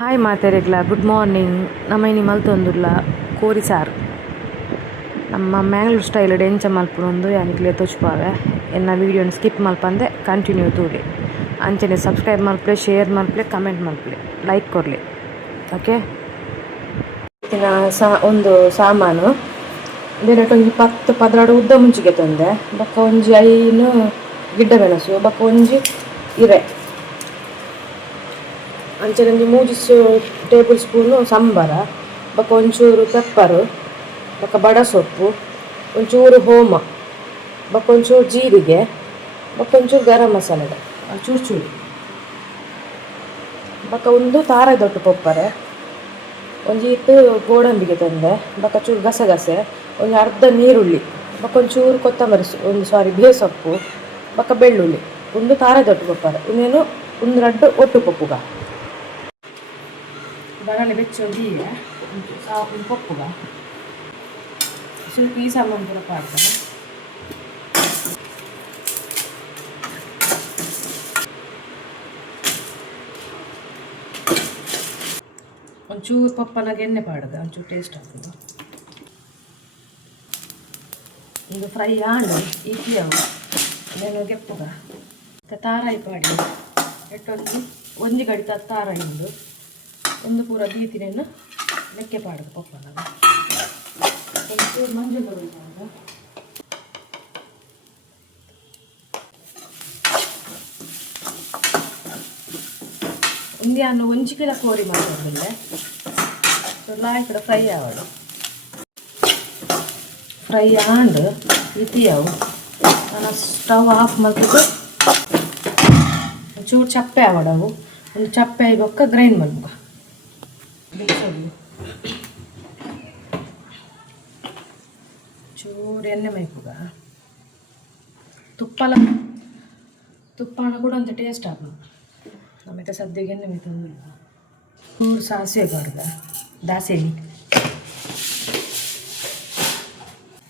Hi ಮಾತೆರೆಗ್ಲ good morning. ನಮ್ಮ ಇನಿ ಮಲ್ತೊಂದುಲ್ಲ ಕೋರಿ ಸಾರು. ನಮ್ಮ ಮ್ಯಾಂಗ್ಳೂರ್ ಸ್ಟೈಲ್ ಎಂಚ ಮಲ್ಪುನೊಂದು ಯಾನಿಕ್ಲೆ ತೋಚ್ಪಾವೆ. ಎನ್ನ ವೀಡಿಯೋನ ಸ್ಕಿಪ್ ಮಲ್ಪಂದೆ ಕಂಟಿನ್ಯೂ ತೂಲೆ. ಅಂಚನೆ ಸಬ್ಸ್ಕ್ರೈಬ್ ಮಲ್ಪಲೆ, ಶೇರ್ ಮಲ್ಪಲೆ, ಕಮೆಂಟ್ ಮಲ್ಪಲೆ, ಲೈಕ್ ಕೊರಲಿ. ಓಕೆ, ಒಂದು ಸಾಮಾನು ಬೇರೆ ಒಂಜಿ 10-12 ಉದ್ದ ಮುಂಚಿಗೆ ತಂದೆ. ಬೊಕ್ಕ ಒಂಜಿ 5 ಗಿಡ್ಡ ಮೆಣಸು, ಬೊಕ್ಕ ಒಂಜಿ ಇರೆ, ಅಂಚನೆ ಒಂಜಿ 3 ಟೇಬಲ್ ಸ್ಪೂನು ಸಂಬಾರ, ಬೊಕ್ಕ ಒಂಚೂರು ಪೆಪ್ಪರು, ಬೊಕ್ಕ ಬಡ ಸೊಪ್ಪು, ಒಂಚೂರು ಹೋಮ, ಬೊಕ್ಕ ಒಂಚೂರು ಜೀರಿಗೆ, ಬೊಕ್ಕ ಒಂಚೂರು ಗರಂ ಮಸಾಲೆ ಚೂರು, ಬೊಕ್ಕ ಒಂದು ತಾರ ದೊಡ್ಡ ಪೊಪ್ಪರೆ, ಒಂಜಿ ಇಟ್ಟು ಗೋಡಂಬಿಗೆ ತಂದೆ, ಬೊಕ್ಕ ಚೂರು ಗಸಗಸೆ, ಒಂದು ಅರ್ಧ ನೀರುಳ್ಳಿ, ಬೊಕ್ಕ ಒಂಚೂರು ಕೊತ್ತಂಬರಿ ಬೇಸೊಪ್ಪು, ಬೊಕ್ಕ ಬೆಳ್ಳುಳ್ಳಿ, ಒಂದು ತಾರ ದೊಡ್ಡ ಪೊಪ್ಪರೆ. ಇನ್ನೇನು ಒಂದು ರಡ್ಡು ಒಟ್ಟು ಪೊಪ್ಪುಗ ಬರಲೆ ಬೆಚ್ಚೊಂದಿಯ ಪೊಪ್ಪುಗ ಸ್ವಲ್ಪ ಈ ಸಾಮಾನು ಕೂಡ ಪಾಡ್ತಾರೆ. ಒಂಚೂರು ಪಪ್ಪನಾಗ ಎಣ್ಣೆ ಪಾಡದ ಒಂಚೂರು ಟೇಸ್ಟ್ ಆಗ್ತದೆ. ಈಗ ಫ್ರೈ ಆಂಡು ಇಡ್ಲಿಯವು నేను ಗೆಪ್ಪುಗ ತಾರಾಯಿ ಪಾಡಿ ಎಟ್ಟೊಂದು ಒಂಜಿ ಗಡಿತ ತಾರಾಯಿ ಒಂದು ಪೂರ ದೀತಿನೇನು ಲೆಕ್ಕೆ ಪಾಡದು ಪಪ್ಪನಾಗ ಒಂಚೂರು ಮಂಜು ಬರುವಾಗ ಇಂಡಿಯಾನು ಒಂಚಿಕೆಲ ಕೋರಿ ಮಾಡ್ಕೊಂಡ್ರೆ ಲಾಯ್ ಕೂಡ ಫ್ರೈ ಆವಡು ಫ್ರೈ ಆಂಡು ಇತಿಯವು ನಾನು ಸ್ಟವ್ ಆಫ್ ಮಾಡ್ಬಿಟ್ಟು ಒಂಚೂರು ಚಪ್ಪೆ ಆವಡವು ಒಂದು ಚಪ್ಪೆ ಆಯ್ಬೊಕ್ಕ ಗ್ರೈಂಡ್ ಮಾಡ್ಬೇಕು. ಚೂರು ಎಣ್ಣೆ ಮೈಪುಗ ತುಪ್ಪನ ಕೂಡ ಅಂತ ಟೇಸ್ಟ್ ಆಗ ಆಮೇಲೆ ಸದ್ಯಗೆ ಎಣ್ಣೆ ಮೈ ತಂದಿಲ್ಲ. ಚೂರು ಸಾಸಿವೆ ಬಾರ್ದ ದಾಸೇನಿ,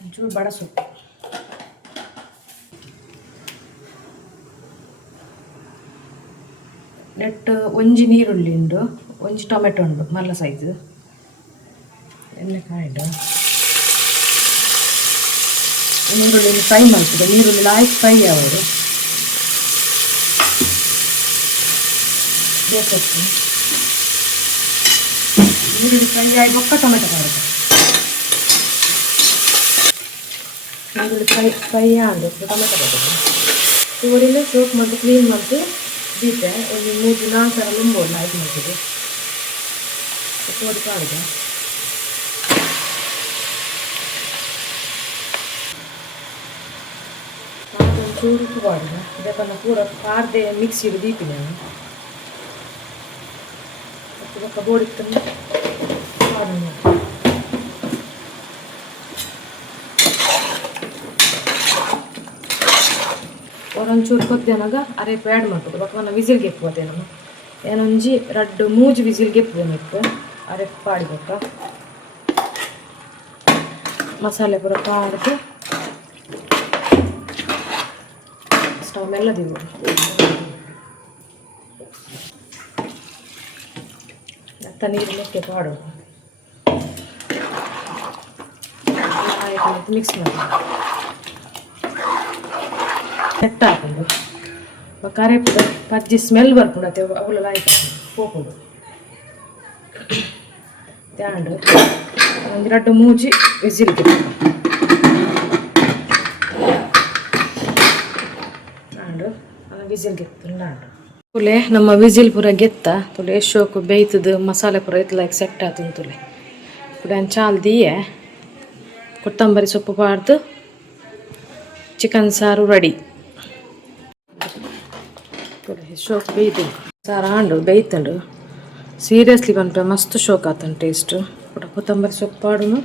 ಒಂಚೂರು ಬಡ ಸೊಪ್ಪು, ನೆಟ್ಟು ಒಂಜಿ ನೀರುಳ್ಳಿ ಉಂಡು, ಒಂಜಿ ಟೊಮೆಟೊ ಉಂಡು ಮಲ್ಲ ಸೈಜ್, ಎಣ್ಣೆ ಕಾಯ್ಡು ನೀರುಳ್ಳಿ ಫ್ರೈ ಮಾಡ್ತದೆ. ನೀರುಳ್ಳಿ ಲಾಯ್ಕ್ ಫ್ರೈ ಆಗೋದು, ಬೇಸತ್ತು ನೀರುಳ್ಳಿ ಫ್ರೈ ಆಗಿ ಒಕ್ಕ ಟೊಮೆಟೊ ಕಾಡುತ್ತೆ. ನೀರುಳ್ಳಿ ಫ್ರೈ ಆಗಿ ಟೊಮೆಟೊ ಕಾಡುತ್ತೆ. ಇವರಿಲ್ಲ ಸೋಪ್ ಮಾಡಿ ಕ್ಲೀನ್ ಮಾಡಿ ದೀಪೆ ಒಂದು 3-4 ಸಲ ಲುಂಬೋಲ್ಲ ಇದು ಮಾಡ್ತಿದ್ದೆ ಕೋಡಿ ಕಾಡಿದೆ. ಒಂಚೂರು ಉಪ್ಪು ಕಾಡಿದೆ. ಇದಕ್ಕನ್ನು ಪೂರ ಕಾಡ್ದೆ ಮಿಕ್ಸಿಗೆ ದೀಪಿದೆ ನಾನು ಮತ್ತು ಬೋಡಿತ್ತನ್ನು ಕಾಡು ಒಂಚೂರು ಕೊದ್ದೇನಾಗ ಅರೆಪು ಆ್ಯಡ್ ಮಾಡ್ಬೋದು. ಬೊಕ್ಕ ವಿಸಿಲ್ಗೆ ಎಪ್ಪುವುದೇ ನಮ್ಮ ಏನೊಂಜಿ 2-3 ವಿಸಿಲ್ಗೆ ಎಪ್ಪುದೇನಿತ್ತು ಅರೆಪು ಪಾಡಿಬೇಕ. ಮಸಾಲೆ ಪೂರ ಪಾಡ್ದು ಸ್ಟವ್ ಮೆಲ್ಲದಿವು ಅತ್ತ ನೀರು ಮೆಕ್ಕೆ ಪಾಡು ಮಿಕ್ಸ್ ಮಾಡಿ ಸೆಟ್ ಹಾಕೊಂಡು ಕರೆಪು ಪಜ್ಜಿ ಸ್ಮೆಲ್ ಬರ್ಕೊಂಡತ್ತೆ ಅವಳು ಆಯ್ತು ಹೋಗುದು ತ್ಯಾಂಡು ಒಂದು 2-3 ವಿಸಿಲ್ಗೆ ನಾಂಡು ವಿಸಿಲ್ಗೆ ನಾಂಡು ತುಲೆ ನಮ್ಮ ವಿಸಿಲ್ ಪೂರ ಗೆತ್ತ ತುಲೆ ಎಷ್ಟೋಕು ಬೇಯ್ತದ ಮಸಾಲೆ ಪೂರ ಇತ್ಲಾಗ ಸೆಟ್ ಆಯ್ತು ತುಲೆ ಕೂಡ ಚಾಲ್ ದಿಯೆ ಕೊತ್ತಂಬರಿ ಸೊಪ್ಪು ಪಾಡ್ದು ಚಿಕನ್ ಸಾರು ರೆಡಿ. ಶೋಕ್ ಬೇಯ್ತು ಸಾರು ಆಂಡು ಬೇಯ್ತಂಡು ಸೀರಿಯಸ್ಲಿ ಬಂದ್ರೆ ಮಸ್ತ್ ಶೋಕ್ ಆತಂಡು ಟೇಸ್ಟ್ ಕೂಡ ಕೊತ್ತಂಬರಿ ಸೊಪ್ಪು ಪಾಡುನು